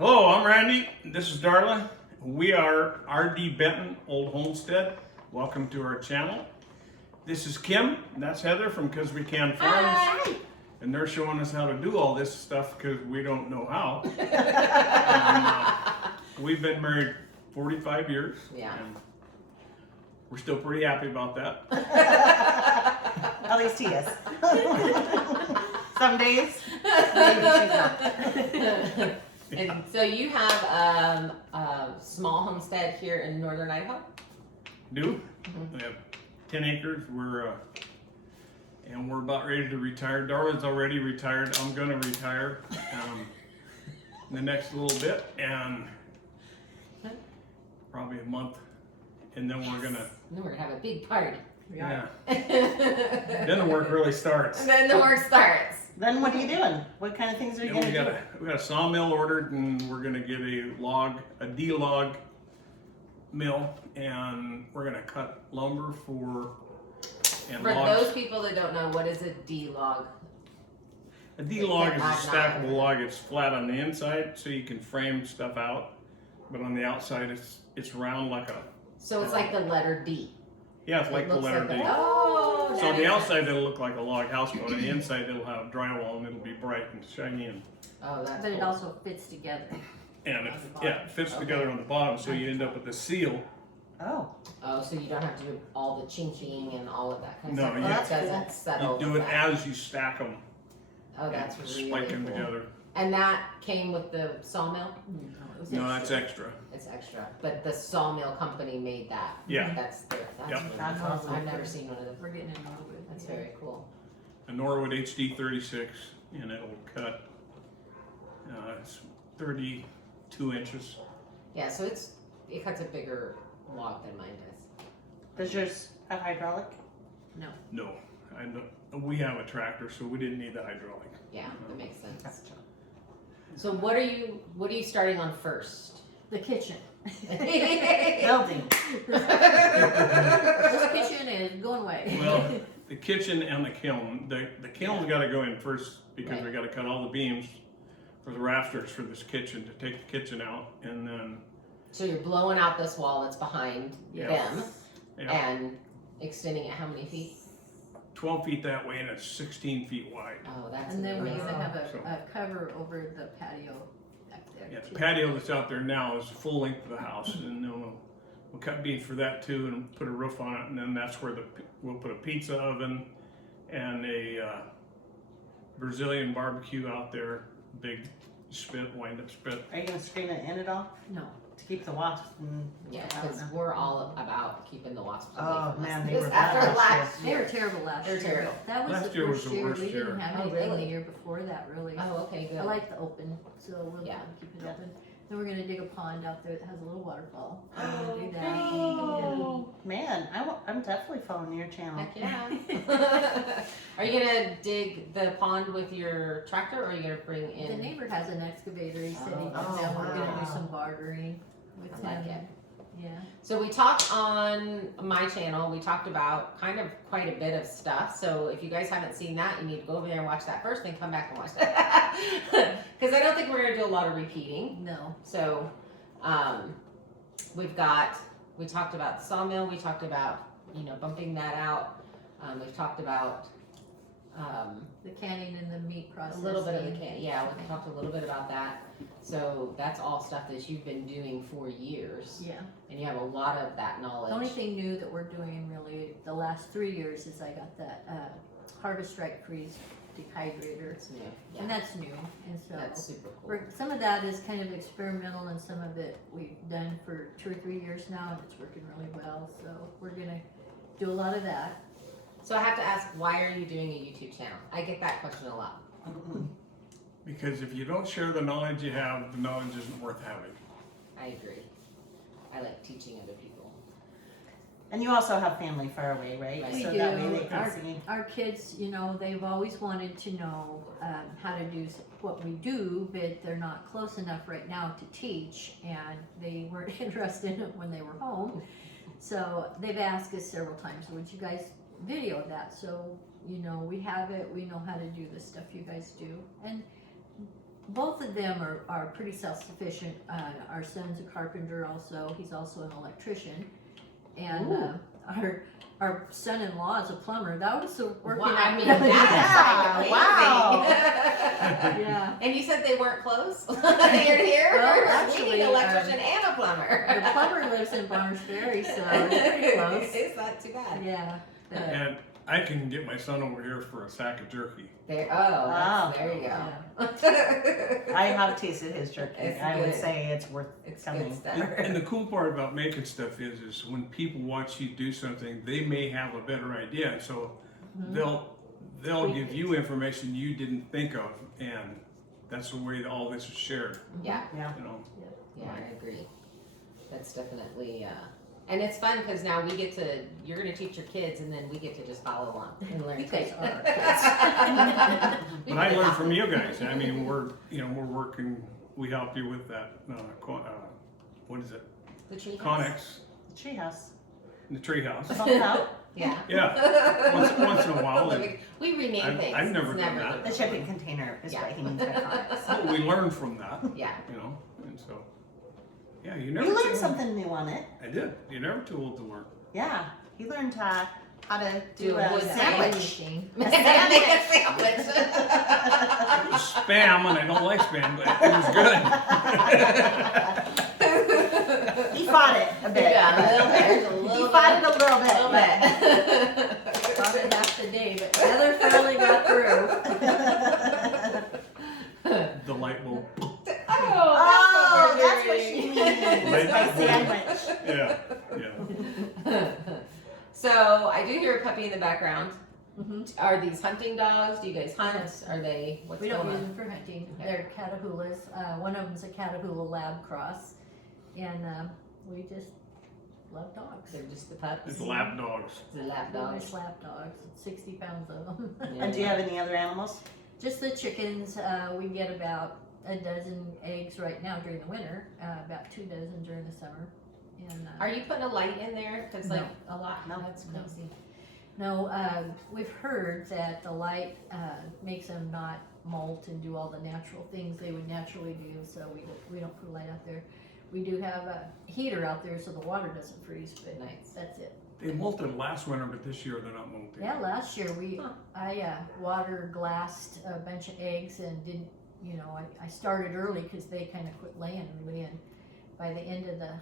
Hello, I'm Randy. This is Darla. We are R.D. Benton, Old Homestead. Welcome to our channel. This is Kim, and that's Heather from Cause We Can Farms. Hi. And they're showing us how to do all this stuff because we don't know how. We've been married 45 years. Yeah. And we're still pretty happy about that. At least he is. Some days, maybe she's not. And so you have a small homestead here in northern Idaho? Do? We have 10 acres. And we're about ready to retire. Darla's already retired. I'm gonna retire in the next little bit, and probably a month, and then we're gonna. Then we're gonna have a big party. Yeah. And Then the work really starts. then the work starts. Then what are you doing? What kind of things are you And going to do? we got a sawmill ordered, and we're gonna get a D-log mill, and we're gonna cut lumber for For logs. those people that don't know, what is a D-log? A D-log is a Not- stackable log. It's flat on the inside, so you can frame stuff out, but on the outside, it's round like a. So it's like the letter D. Yeah, it's like It the looks letter like D. Oh, So that on the makes outside it'll look like a log house, but on the inside it'll have drywall and it'll be bright and shiny and Oh, that's But it cool. also fits together. it fits Okay. together on the bottom, so you end up with a seal. Oh, Oh, so you don't have to do all the chinching and all of that kind of No, stuff. you- It That's doesn't cool. settle. You do with it that. as you stack them Oh, that's and really spike them cool. together. And that came with the sawmill? No, that's extra. It's extra. But the sawmill company made that. Yeah. That's Yep. really That's cool. awesome. I've never seen one of those. We're getting in Norwood. That's very cool. A Norwood HD 36, and it'll cut. It's 32 inches. Yeah, so it cuts a bigger log than mine does. does yours have hydraulic? No, we have a tractor, so we didn't need the hydraulic. Yeah, that makes sense. Gotcha. So what are you starting on first? The kitchen. Building. This kitchen is going away. Well, the kitchen and the kiln. The kiln's got to go in first because Right. we got to cut all the beams for the rafters for this kitchen to take the kitchen out, and then So you're blowing out this wall that's behind Yeah. them yeah, and extending it how many feet? 12 feet that way, and it's 16 feet wide. Oh, that's And then we're amazing. gonna have So- a cover over the patio back there. Yeah, the too. patio that's out there now is full length of the house, and then we'll cut beams for that too, and put a roof on it, and then that's where we'll put a pizza oven and a Brazilian barbecue out there, big spit, wind-up spit. Are you going to screen it in at all No. to keep the wasps? Yeah, I don't because know. we're all about keeping the wasps away Oh, from man, us. they This were bad after last last They year. were terrible last They're year. terrible. That was Last the year was first the year. worst We year. didn't have Oh, anything really? the year before that, really. Oh, okay, good. I like the open, so we'll Yeah. keep it open. Then we're gonna dig a pond out there that has a little waterfall. We're Oh, gonna do that. Oh, man, I'm definitely following your channel. Heck yeah. Are you gonna dig the pond with your tractor, or are you gonna bring The in? neighbor has an excavator. He said he Oh, comes down. We're gonna wow. do some bartering with I him. like it. Yeah. So we talked on my channel, we talked about kind of quite a bit of stuff. So if you guys haven't seen that, you need to go over there and watch that first, then come back and watch that. Because I don't think we're gonna do a lot of repeating. No. So we talked about the sawmill, we talked about, bumping that out. We've talked about The canning and the meat a processing. little bit of the can. Yeah, we talked a little bit about that. So that's all stuff that you've been doing for years, Yeah. and you have a lot of that knowledge. The only thing new that we're doing really the last 3 years is I got that Harvest Strike Freeze dehydrator, It's new. Yeah, and that's new. And so that's super cool. some of that is kind of experimental, and some of it we've done for 2 or 3 years now, and it's working really well. So we're gonna do a lot of that. So I have to ask, why are you doing a YouTube channel? I get that question a lot. Because if you don't share the knowledge you have, the knowledge isn't worth having. I agree. I like teaching other people. And you also have family far away, right? Right. We So do. that way they can see. Our kids, they've always wanted to know how to do what we do, but they're not close enough right now to teach, and they weren't interested in it when they were home. So they've asked us several times, would you guys video that? So, we have it, we know how to do the stuff you guys do. And both of them are pretty self-sufficient. Our son's a carpenter also. He's also an electrician. And our son-in-law is a plumber. That was working Wow, out. I mean, really that's well. Wow. Yeah. And you said they weren't close? You're here? Well, we need actually, an electrician and a plumber. The plumber lives in Barnes Ferry, so it's pretty close. It's not too bad. Yeah. But, And I can get my son over here for a sack of jerky. There, Wow. there you go. yeah. I have tasted his jerky. It's I would good. say it's worth It's coming. good stuff. And the cool part about making stuff is when people watch you do something, they may have a better idea. And so they'll Tweak give it. you information you didn't think of, and that's the way all this is shared. Yeah, Yeah. You know, yeah, I agree. That's definitely, and it's fun because now you're going to teach your kids and then we get to just follow along and learn. You guys too. are. but I learned from you guys. I mean, we're working. We help you with that. What is it? The tree house. Connex Treehouse. in the treehouse. Bump out. Yeah. Yeah. Once in a while. And we rename I've- things. I've never It's done that. The shipping container is Yeah. what he means by Connex. well, we learn from that. Yeah. You know, and so yeah, you never. You learned too- something new on it. I did. You're never too old to learn. Yeah. He learned how to do a a wood sandwich. Make A a sandwich. It was spam, and I don't like spam, but it was good. He fought it a bit. Yeah, a little bit. There's a He little fought bit. it a little bit. A little bit. Probably half the day, but Heather finally got through. The light bulb. Oh, that's what she means. Light By bulb. sandwich. Yeah. So I do hear a puppy in the background. Mhm. Are these hunting dogs? Do you guys hunt? Yes. Are they? What's We don't going use on? them for hunting. Okay. They're Catahoulas. One of them's a Catahoula Lab cross, and we just love dogs. They're just the pups. It's lap dogs. The lap They're dogs. nice lap dogs. 60 pounds of them. And do you have any other animals? Just the chickens. We get about a dozen eggs right now during the winter. About 2 dozen during the summer. And Are you putting a light in there? Because like a lot. No. That's No. crazy. No, we've heard that the light makes them not molt and do all the natural things they would naturally do, so we don't put a light out there. We do have a heater out there so the water doesn't freeze, but Nice. that's it. They molted last winter, but this year they're not molting. Yeah, last year Huh. I water glassed a bunch of eggs and didn't, I started early because they kind of quit laying early, and by the end of the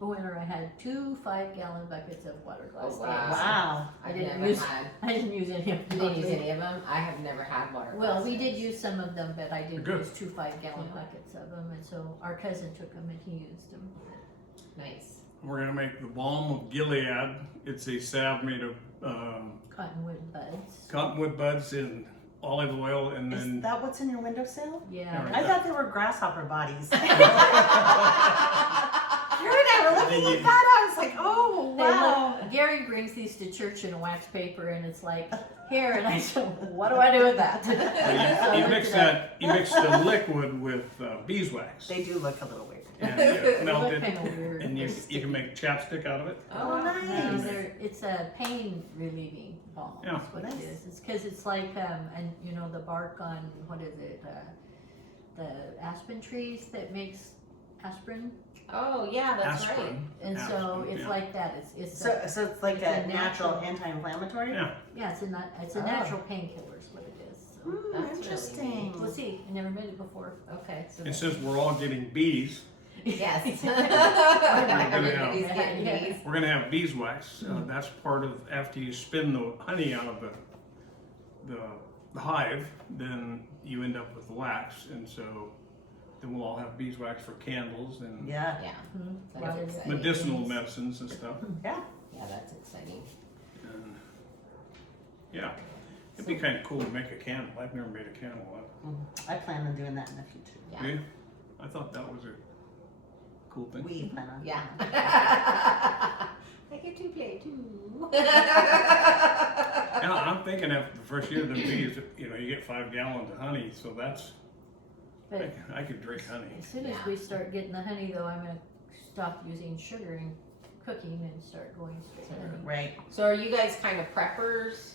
winter I had 2 5-gallon buckets of water glass Oh, wow. eggs. Wow. I I've didn't never use had. I didn't use any of You them. didn't use any of them? I have never had water. Well, we glass did eggs. use some of them, but I didn't Good. use 2 5-gallon Yeah. buckets of them, and so our cousin took them and he used them. Nice. We're gonna make the balm of Gilead. It's a salve made of Cottonwood buds. cottonwood buds and olive oil, and Is then that what's in your windowsill? Yeah. I thought they were grasshopper bodies. Karen and I were looking at that. I was like, oh, They wow. look- Gary brings these to church in a wax paper, and it's like, here, and I said, what do I do with that? So I you looked mix it up. that. You mix the liquid with beeswax, They do look a little weird. and They you melt look it, kinda weird. and you They're can make chapstick out of it. Oh, No, nice. it's a pain relieving balm. Yeah. That's what Nice. it is. It's because it's like, and the bark on, what is it, the aspen trees that makes aspirin. Oh yeah, that's right. Aspirin. And so Aspirin, it's yeah. like that. It's So it's like It's a a natural natural- anti-inflammatory? Yeah. yeah, it's a Oh. natural painkiller is what it is. So. That's really Interesting. We'll see. I never made it before. Okay. So And since we're all getting bees, yes. Everybody's getting Yeah. these. we're gonna have beeswax. That's part of after you spin the honey out of the hive, then you end up with wax, and so then we'll all have beeswax for candles and Yeah. Yeah. Mhm. That's Lot of exciting. medicinal things. medicines and stuff. Yeah. Yeah, that's exciting. And yeah, it'd be kind of cool to make a candle. I've never made a candle. I plan on doing that in the future. Yeah. Yeah. I thought that was a cool thing. We plan on. Yeah. I get to play too. And I'm thinking after the first year of the bees, you get 5 gallons of honey, so that's But I could drink honey. as soon as Yeah. we start getting the honey, though, I'm going to stop using sugar in cooking and start going straight to honey. Right. So are you guys kind of preppers?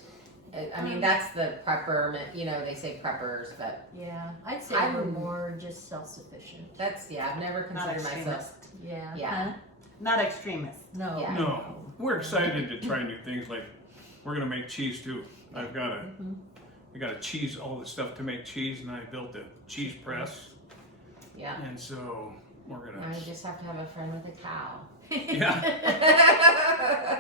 I mean, that's the prepper, you know, they say preppers, but Yeah, I'd say I'm- we're more just self-sufficient. that's, yeah, I've never Not considered myself. extremist. Yeah. Yeah. Huh? Not extremist. No. Yeah. No, we're excited to try new things. Like we're gonna make cheese too. I've got a, Mhm. I got a cheese, all the stuff to make cheese, and I built a cheese press, Yeah. and so we're Now gonna. you just have to have a friend with a cow. Yeah.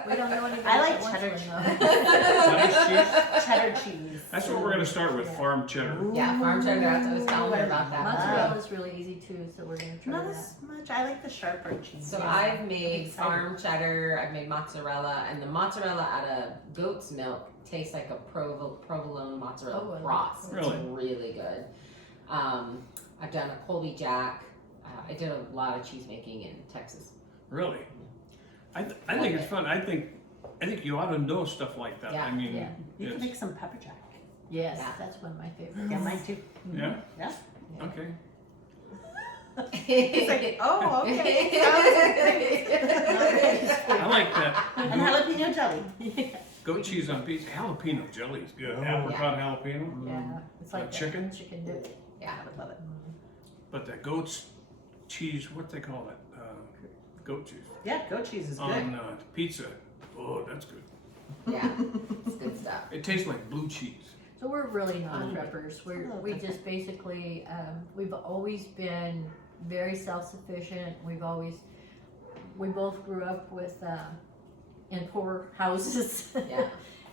We don't know anybody. I like that wants cheddar one, cheese. though. Cheddar cheese. Cheddar cheese. That's what we're gonna start with, Yeah. farm cheddar. Yeah, farm cheddar, that's what I was telling her about that. Mozzarella's really easy too, so we're gonna try Not that. as much. I like the sharper cheese. So Yeah. I've made Excited. farm cheddar, I've made mozzarella, and the mozzarella out of goat's milk tastes like a provolone mozzarella Oh, I like cross. that. It's Really? really good. I've done a Colby Jack. I did a lot of cheese making in Texas. Really? I think it's fun. I think you ought to know stuff like that. Yeah. I mean, Yeah. You can it's, make some pepper jack. Yes, Yeah. that's one of my favorites. Yeah, mine too. yeah. Yeah. Okay. He's like, oh, okay. Sounds great. I like that. And jalapeno jelly. Goat cheese on pizza. Jalapeno jelly is good. Oh. Apricot jalapeno. Yeah, it's like chicken? Chicken dip. Yeah. I would love it. But the goat's cheese, what they call it? Goat cheese. Yeah, goat cheese is good. On pizza. Oh, that's good. Yeah, it's good stuff. It tastes like blue cheese. So we're really not Oh. preppers. A little We bit. just basically, we've always been very self-sufficient. We both grew up with, in poor houses. Yeah.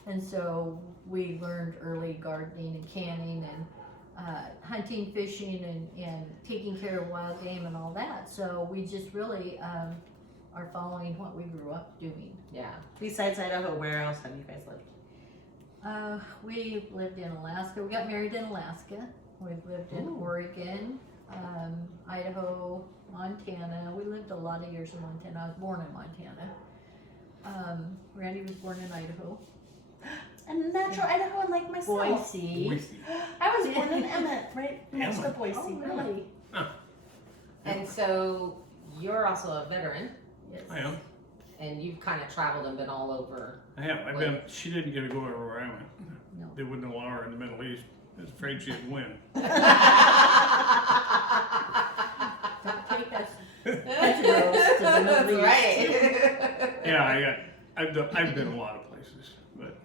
And so we learned early gardening and canning and hunting, fishing, and taking care of wild game and all that. So we just really are following what we grew up doing. Yeah. Besides Idaho, where else have you guys lived? We lived in Alaska. We got married in Alaska. We've lived in Ooh. Oregon, Idaho, Montana. We lived a lot of years in Montana. I was born in Montana. Randy was born in Idaho. And natural Idaho, like myself. Boise. Boise. I was born in Emmett, right next to Emmett. Boise. Oh, really? And so you're also a veteran, Yes. I am. and you've kind of traveled and been all over. I have. I've been. She didn't get to go where I went. No. They wouldn't allow her in the Middle East. I was afraid she'd win. Don't take us girls to the That's Middle East. right. Yeah, I've been a lot of places, but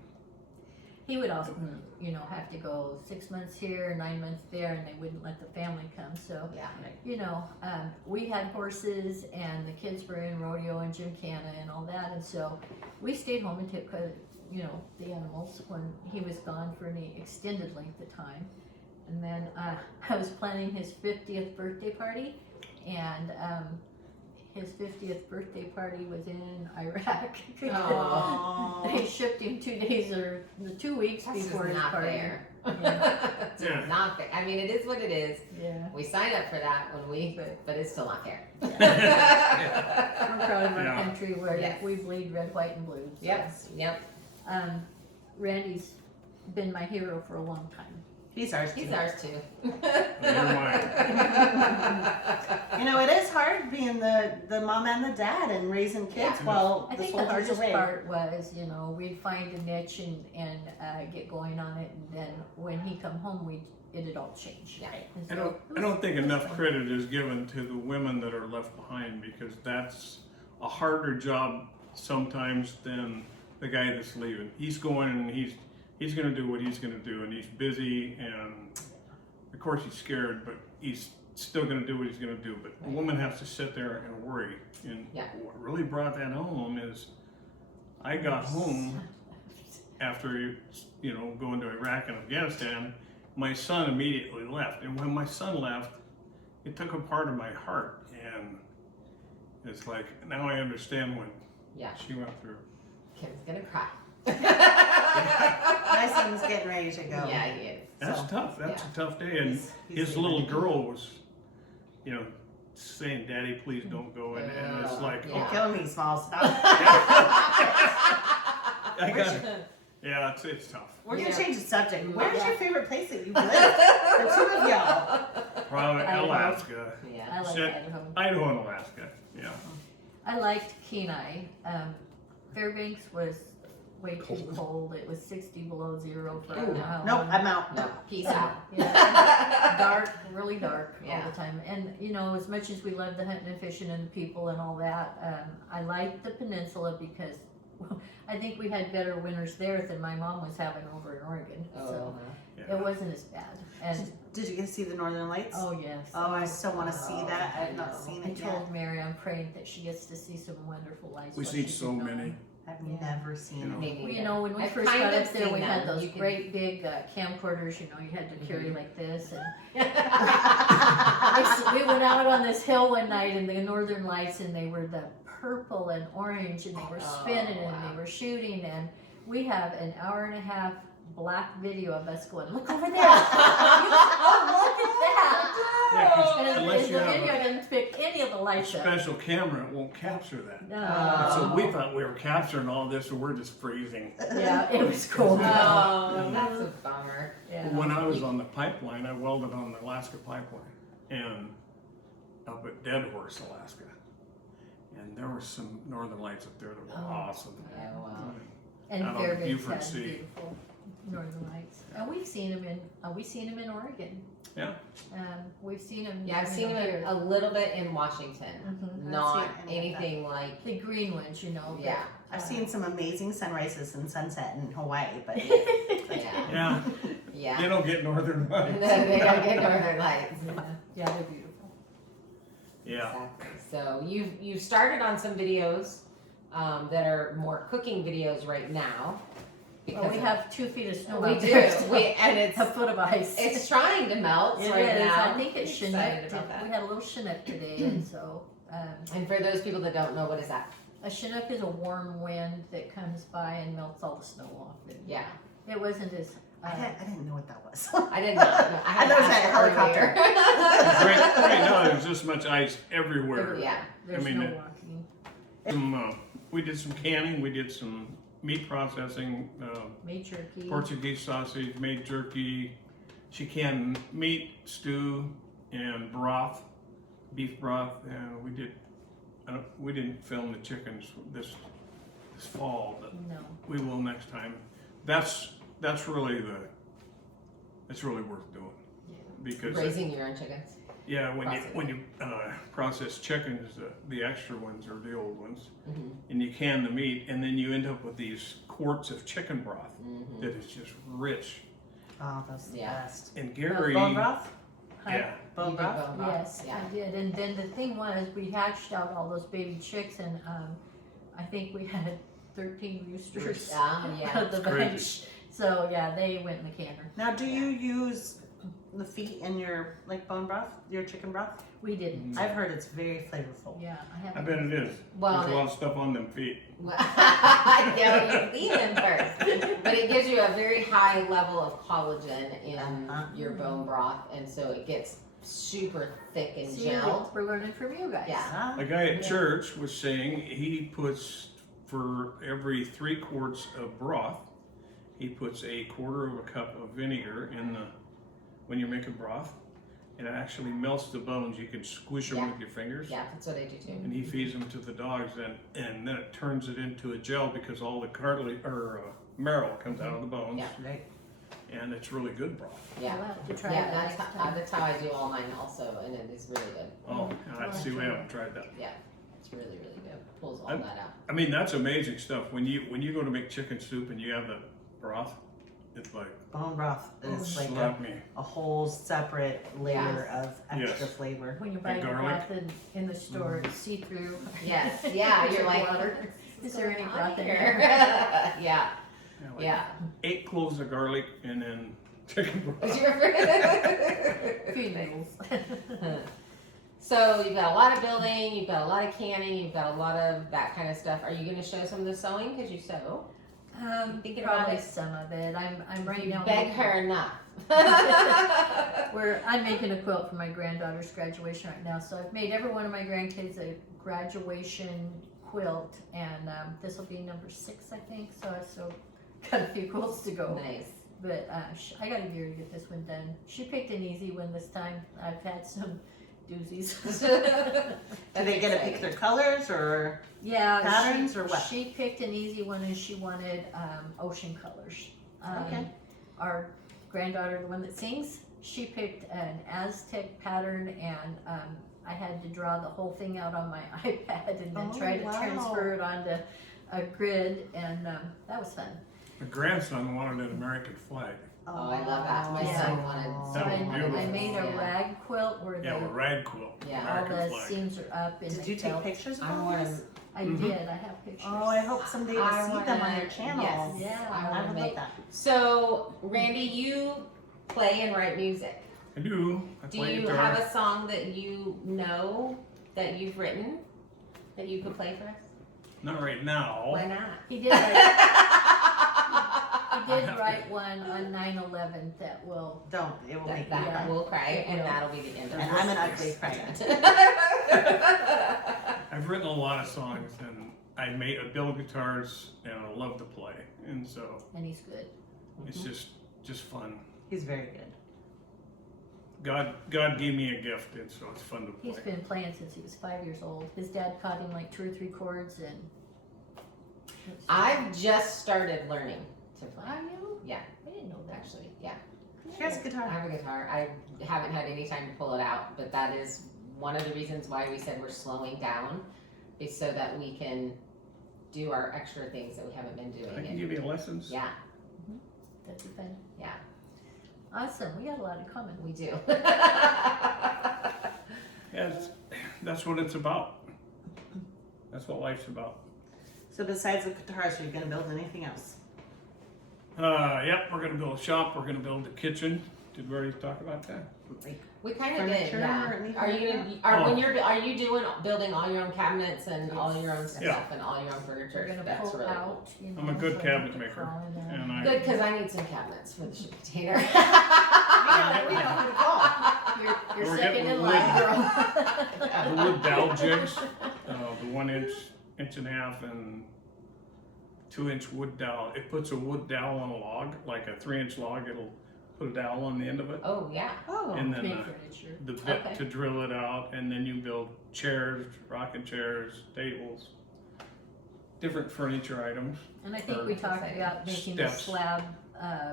He would also, have to go 6 months here, 9 months there, and they wouldn't let the family come. So, Yeah. we had horses, and the kids were in rodeo and gymkhana and all that, and so we stayed home and took care of, the animals when he was gone for any extended length of time. And then I was planning his 50th birthday party, and his 50th birthday party was in Iraq. Aw. They shipped him 2 days or 2 weeks That's before just his not party. fair. Yeah. It's just not fair. I mean, it is what it is. Yeah. We signed up for that but it's still not fair. We're proud of our Yeah. country where Yes. we bleed red, white, and blue. So, Yep. Randy's been my hero for a long time. He's ours too. He's ours too. Never mind. It is hard being the mom and the dad and raising kids Yeah. while I the think the soldier's hardest away. part was, we'd find a niche and get going on it, and then when he come home, it'd all change. Yeah. And I so don't. I don't think enough credit is given to the women that are left behind, because that's a harder job sometimes than the guy that's leaving. He's going and he's going to do what he's going to do, and he's busy, and of course he's scared, but he's still going to do what he's going to do. But the woman has to sit there and worry. And Yeah. what really brought that home is I got home after going to Iraq and Afghanistan. My son immediately left, and when my son left, it took a part of my heart, and it's like now I understand what Yeah. she went through. Kim's gonna cry. My son's getting ready to go. Yeah, he is. That's So, tough. That's yeah. a tough day. And He's his leaving. little girl was, saying, "Daddy, please don't go." And it's like, Yeah. You're killing me, small stuff. I got it. Yeah, it's tough. We're gonna Yeah. change the subject. Where's Yeah. your favorite place that you've lived? The two of y'all. Probably Idaho. Alaska, Yeah. I like Shit. Idaho. Idaho and Alaska. Yeah. I liked Kenai. Fairbanks was way too cold. It was 60 below zero for Ooh, an hour. nope, I'm out. No, peace out. Yeah, dark, really dark all Yeah. the time. And you know, as much as we love the hunting and fishing and the people and all that, I like the peninsula because I think we had better winters there than my mom was having over in Oregon. So Yeah. it wasn't as bad. And Did you get to see the Northern Lights? oh yes. Oh, I so want to see Oh, that. I I've not know. seen I it yet. told Mary I'm praying that she gets to see some wonderful lights. We while see she's so gone. many. I've Yeah. never seen You know. it. Me Well, neither. you know, when we I've first kind got of up there, seen we had them. those You can- great big camcorders. You know, you had to carry like this. And Yeah. we went out on this hill one night in the Northern Lights, and they were the purple and orange, and they were spinning Oh, and wow. they were shooting. And we have an hour and a half black video of us going, look over there. Oh, look at that. Yeah, 'cause And unless in you the have video, a I didn't pick any of the a lights up. special camera, it won't capture that. No. And so Oh. we thought we were capturing all this, and we're just freezing. Yeah, it was cool. Oh, that's a bummer. Yeah. When I was on the pipeline, I welded on the Alaska pipeline, and up at Dead Horse, Alaska, and there were some northern lights up there that were Oh. awesome. Oh, wow. And out on Fairbanks Beaufort has Sea. beautiful northern lights. And we've seen them in Oregon. Yeah. We've seen them. Yeah, I've seen them a little bit in Washington. Mhm. Not I've seen any of anything like, The green ones, you know. yeah. I've seen some amazing sunrises and sunset in Hawaii, but Yeah. Yeah, Yeah. they don't get northern No, lights. they don't get northern lights. Yeah, they're beautiful. Yeah. Exactly. So you've started on some videos that are more cooking videos right now. Well, we of- have 2 feet of snow we out do. there. So And it's a foot of ice. it's trying to melt It right is. now. I think it's Excited Chinook. about that. We had a little Chinook today, and so And for those people that don't know, what is that? a Chinook is a warm wind that comes by and melts all the snow off. And Yeah, it wasn't as. I didn't know what that was. I did not know. I had I thought it was to ask a helicopter. earlier. Right now, there's this much ice everywhere. Yeah. There's I mean, no walking. We did some canning, we did some meat processing, Made jerky. Portuguese sausage, made jerky. She canned meat, stew, and broth, beef broth, and we didn't film the chickens this fall, but No. we will next time. That's really it's really worth doing. Yeah. Because Raising your own chickens. yeah, when Processing. you process chickens, the extra ones are the old ones, Mm-hmm. and you can the meat, and then you end up with these quarts of chicken broth Mm-hmm. that is just rich. Oh, that's the Yeah. best. And Gary, Bone broth? yeah, Bone broth? Yes, Yeah. I did. And then the thing was, we hatched out all those baby chicks, and I think we had 13 roosters Yeah, yeah. out of the It's crazy. bunch. So yeah, they went in the canner. Now, do you use the feet in your bone broth, your chicken broth? We didn't. I've heard it's very flavorful. Yeah, I I haven't. bet it is. Well, There's a lot of stuff on them feet. yeah, you clean them first. But it gives you a very high level of collagen in Uh-huh. your bone broth, and so it gets super thick and See, gelled. we're learning from you guys. Yeah. Ah, A guy at Yeah. church was saying he puts, for every 3 quarts of broth, he puts a quarter of a cup of vinegar in when you're making broth, and it actually melts the bones. You can squish them Yeah. with your fingers. Yeah, that's what I do too. And he feeds them to the dogs, and then it turns it into a gel because all the cartilage or marrow comes out of the bones, Yeah. right. and it's really good broth. Yeah. We'll have to try Yeah, that next time. that's how I do all mine also, and it is really good. Oh, I Well, see. We that's haven't tried that. It's really, really good. Pulls all I'm- that out. I mean, that's amazing stuff. When you go to make chicken soup and you have the broth, it's like Bone broth is like slap me. a whole separate layer of extra Yes. flavor. When you buy And your garlic. broth in the store, it's see-through. Yes, yeah, Is you're it like, water? what's Is there any going on broth in here? here? Yeah, Yeah, like yeah. 8 cloves of garlic and then chicken broth. What's your Feed noodles. So you've got a lot of building, you've got a lot of canning, you've got a lot of that kind of stuff. Are you going to show some of the sewing because you sew? Thinking about Probably it? some of it. I'm right You now. beg making- her enough. I'm making a quilt for my granddaughter's graduation right now. So I've made every one of my grandkids a graduation quilt, and this will be number 6, I think. So I've still got a few quilts to go. Nice. But I got a year to get this one done. She picked an easy one this time. I've had some doozies. Do they get to pick their colors or Yeah, patterns or what? She picked an easy one and she wanted ocean colors. Okay. Our granddaughter, the one that sings, she picked an Aztec pattern, and I had to draw the whole thing out on my iPad and then Oh, try to wow. transfer it onto a grid, and that was fun. My grandson wanted an American flag. Oh, I love that. My Yeah. son wanted. So That was I beautiful. made a Yeah. rag quilt where Yeah, a rag quilt. Yeah. all American the flag. seams are up. And Did you take pictures of I all want this? to. I Mhm. did. I have pictures. Oh, I hope someday to I see wanna- them on your channel. Yes. Yeah. I I want to would love make. that. So, Randy, you play and write music. I do. I Do play you guitar. have a song that you know that you've written that you could play for us? Not right now. Why not? He did write one on 9/11 that will. Don't. It will make me That cry. will cry, It and will. that'll be the end of And it. I'm an ugly crier. I've written a lot of songs, and I build guitars, and I love to play, and so And he's good. it's just fun. He's very good. God gave me a gift, and so it's fun to play. He's been playing since he was 5 years old. His dad taught him like 2 or 3 chords, and I've just started learning to play. Are you? Yeah. I didn't know that. Actually, yeah. She has a I guitar. have a guitar. I haven't had any time to pull it out, but that is one of the reasons why we said we're slowing down, is so that we can do our extra things that we haven't been doing. I can give you lessons. Yeah, That'd be fun. yeah, Awesome. We got a lot in common. we do. Yeah, that's what it's about. That's what life's about. So besides the guitars, are you going to build anything else? Yep, we're gonna build a shop. We're gonna build a kitchen. Did we already talk about that? Like We kind of did, Furniture yeah. or anything Are like you that? when you're building all your own cabinets and all your own stuff Yeah. and all your own We're furniture? gonna That's pull really cool. out. You know, I'm a good so I cabinet can maker, crawl in there. and I Good, because I need some cabinets for the shipping container. we know who to call. You're We're second getting in wood. line, girl. the wood dowel jigs, the 1 inch, inch and a half, and 2-inch wood dowel. It puts a wood dowel on a log, like a 3-inch log. It'll put a dowel on the end of it, Oh yeah. Oh. and then Make furniture. the bit Okay. to drill it out, and then you build chairs, rocking chairs, tables, different furniture items. And I think Or we talked exciting. about making the Steps. slab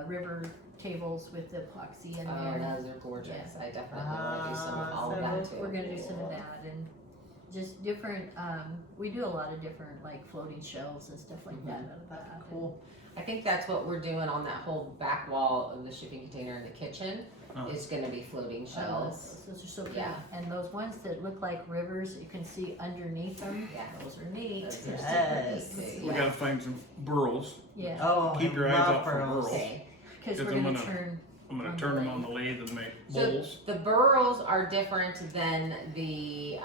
river tables with the epoxy in Oh, there. those are gorgeous. I definitely want to do some of all of so that too. We're gonna do some of that and just different. We do a lot of different like floating shelves and stuff like that. Out of That's that. cool. I think that's what we're doing on that whole back wall of the shipping container in the kitchen. Is going to be floating shelves. Those are so pretty. Yeah. And those ones that look like rivers, you can see underneath them. Yeah. Those are neat. Those are Yes. super neat, We too. gotta find some burls. Yeah, Oh, Keep your eyes love out for burls. burls. Okay. because Because we're I'm gonna gonna- turn. I'm gonna On the turn them lathe. on the lathe and make So bowls. the burls are different than the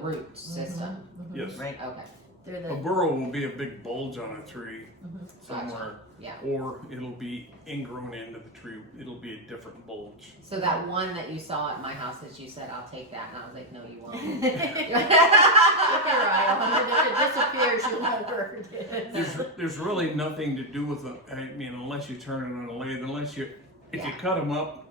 root system. Yes. Right. Okay. They're A the. burrow will be a big bulge on a tree Mhm. somewhere, Yeah. or it'll be ingrown into the tree. It'll be a different bulge. So that one that you saw at my house that you said, I'll take that, and I was like, no, you won't. Keep your eye on it. If it disappears, you'll know where it is. There's really nothing to do with them. I mean, unless you turn it on a lathe, if you Yeah. cut them up,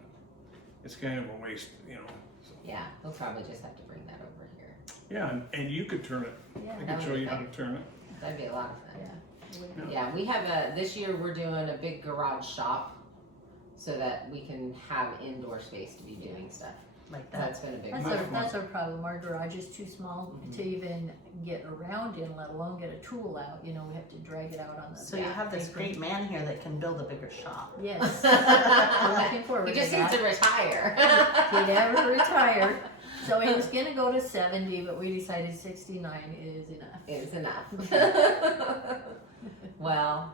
it's kind of a waste, you know. So, Yeah, we'll probably just have to bring that over here. yeah, and you could turn it. Yeah. I that can would show be you how fun. to turn it. That'd be a lot of fun. Yeah. Yeah, we have this year we're doing a big garage shop so that we can have indoor space to be doing stuff. Like So that. that's been a big That's one. our, that's our problem. Our garage is too small to even get around in, let alone get a tool out. You know, we have to drag it out on the. So you have this great man here that can build a bigger shop. Yes. I'm looking forward He to just needs that. to retire. He never retired. So he was gonna go to 70, but we decided 69 is enough. Is enough. Well,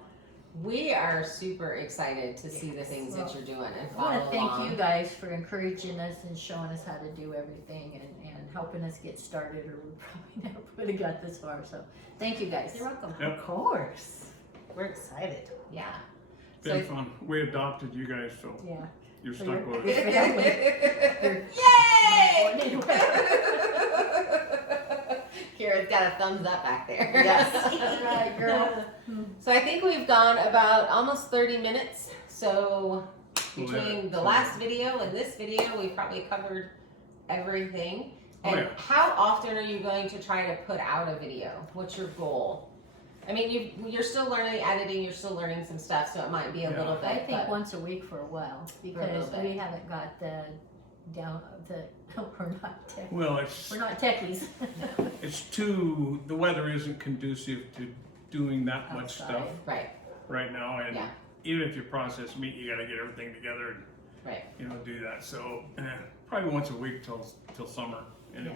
we are super excited to see the things that you're doing and I follow want to thank along. you guys for encouraging us and showing us how to do everything and helping us get started, or we probably never would have got this far. So thank you guys. You're welcome. Yep. Of course. We're excited. Yeah. Been fun. We adopted you guys, so Yeah. you're So stuck you're- with us. Yay! Kira's got a thumbs up back there. Yes. That's right, girl. So I think we've gone about almost 30 minutes. So We'll between edit the some. last video and this video, we probably covered everything. Oh, And yeah. how often are you going to try to put out a video? What's your goal? I mean, you're still learning editing, you're still learning some stuff, so it might be a Yeah. little bit. I think but once a week for a while, For a little because bit. we haven't got the we're not tech, Well, it's we're not techies. the weather isn't conducive to doing that much Outside. stuff Right, right now, and Yeah. even if you process meat, you got to get everything together and right. do that. So probably once a week till summer anyway.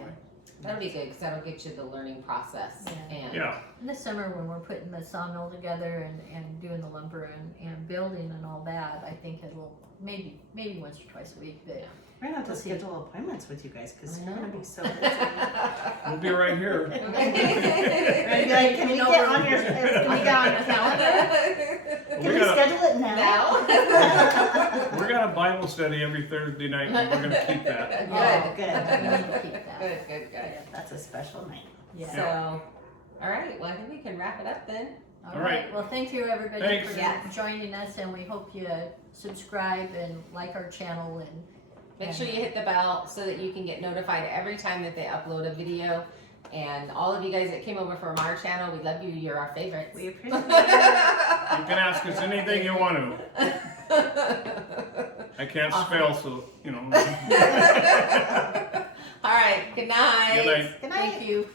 That'll be good because that'll get you the learning process. Yeah. And Yeah. In the summer when we're putting the sawmill together and doing the lumber and building and all that, I think it'll maybe once or twice a week, but We're gonna have to Let's see. schedule appointments with you guys because I you're gonna know. be so busy. We'll be right here. We're gonna be like, can we get on your calendar? Can We we got schedule it now? Now? we got a Bible study every Thursday night, and we're gonna keep that. Oh, Good. good. we need to keep that. Good. That's a special night. Yeah. So, all right. Well, I think we can wrap it up then. All All right. right. Well, thank you everybody Thanks. for joining us, and we hope you subscribe and like our channel and Make sure you hit the bell so that you can get notified every time that they upload a video. And all of you guys that came over from our channel, we love you. You're our favorites. We appreciate it. You can ask us anything you want to. I can't spell, so All right. Good night. Good night. Good night. thank you.